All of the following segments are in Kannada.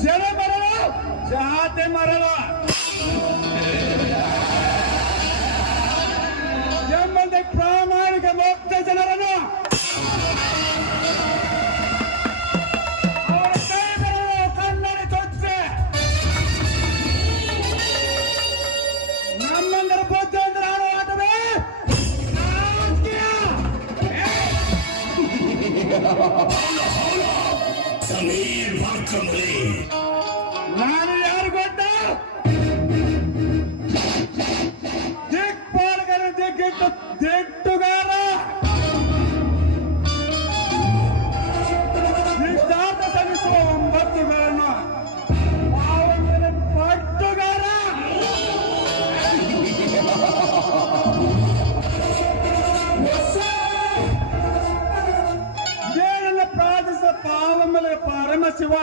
जेणे मराला जहा ते मरवा నీ వాక్యములే నాను ఎవరు కొట్టా? దిక్పాలకరం దిగ్గ ಪರಮಶಿವ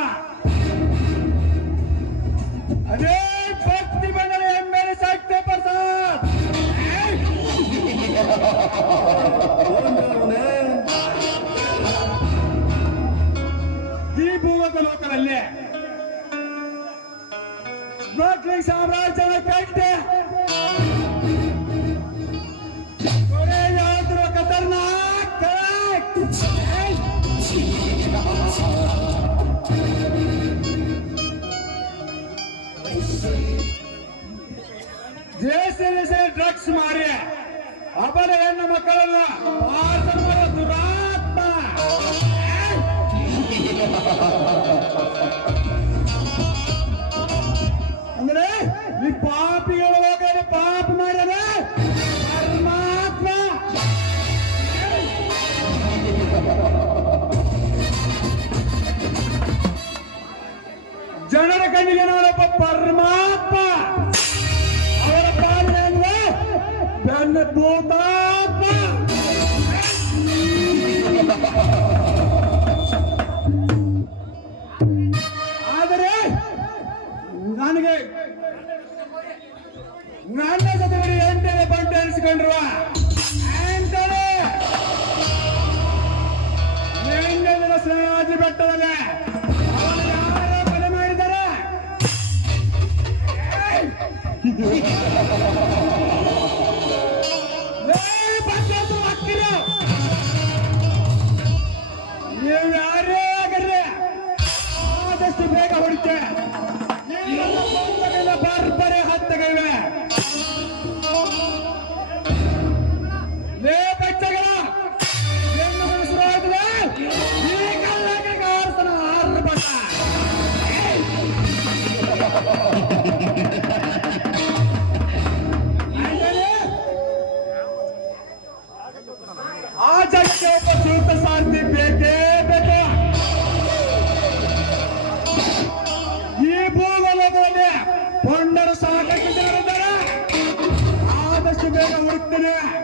ಅದೇ ಭಕ್ತಿ ಬಂದರೆ ಎಂಬೆಲೆ ಶಕ್ತಿ ಪ್ರಸಾದ್ ಈ ಭೂಗತ ಲೋಕದಲ್ಲಿ ಬ್ರಾಕ್ಲಿಂಗ್ ಸಾಮ್ರಾಜ್ಯದ ಕಟ್ಟೆ ಕೊನೆಯಾದರೂ ಖತರ್ನಾಕ್ ಕರೆಕ್ಟ್ ದೇಶದಲ್ಲಿ ಡ್ರಗ್ಸ್ ಮಾರಿ, ಅಬಲ ಹೆಣ್ಣು ಮಕ್ಕಳನ್ನ ದುರಾತ್ಮ. ಅಂದ್ರೆ ಈ ಪಾಪಿಗಳ ಹೋಗಿ ಪಾಪ ಮಾಡ್ಯಾರ. ಪರಮಾತ್ಮ. ಜನರ ಕಣ್ಣಿಗೆ ನೋಡಪ್ಪ, ಪರಮಾತ್ಮ. ನನ್ನ ಭೂತಾತ್ಮ ಆದರೆ ನನಗೆ ನನ್ನ ಜೊತೆಗೆ ಎಂಟನೇ ಬಂಟೆ ಅನಿಸ್ಕೊಂಡ್ರುವ ಶ್ರೀರಾಜಿ ಬೆಟ್ಟದಲ್ಲಿ ಕೊಲೆ ಮಾಡಿದ್ದಾರೆ ಬೇಗ ಹೊಡಿತೆ. ಬರ್ಬರೆ ಹತ್ತಗಳಿವೆ. ربنا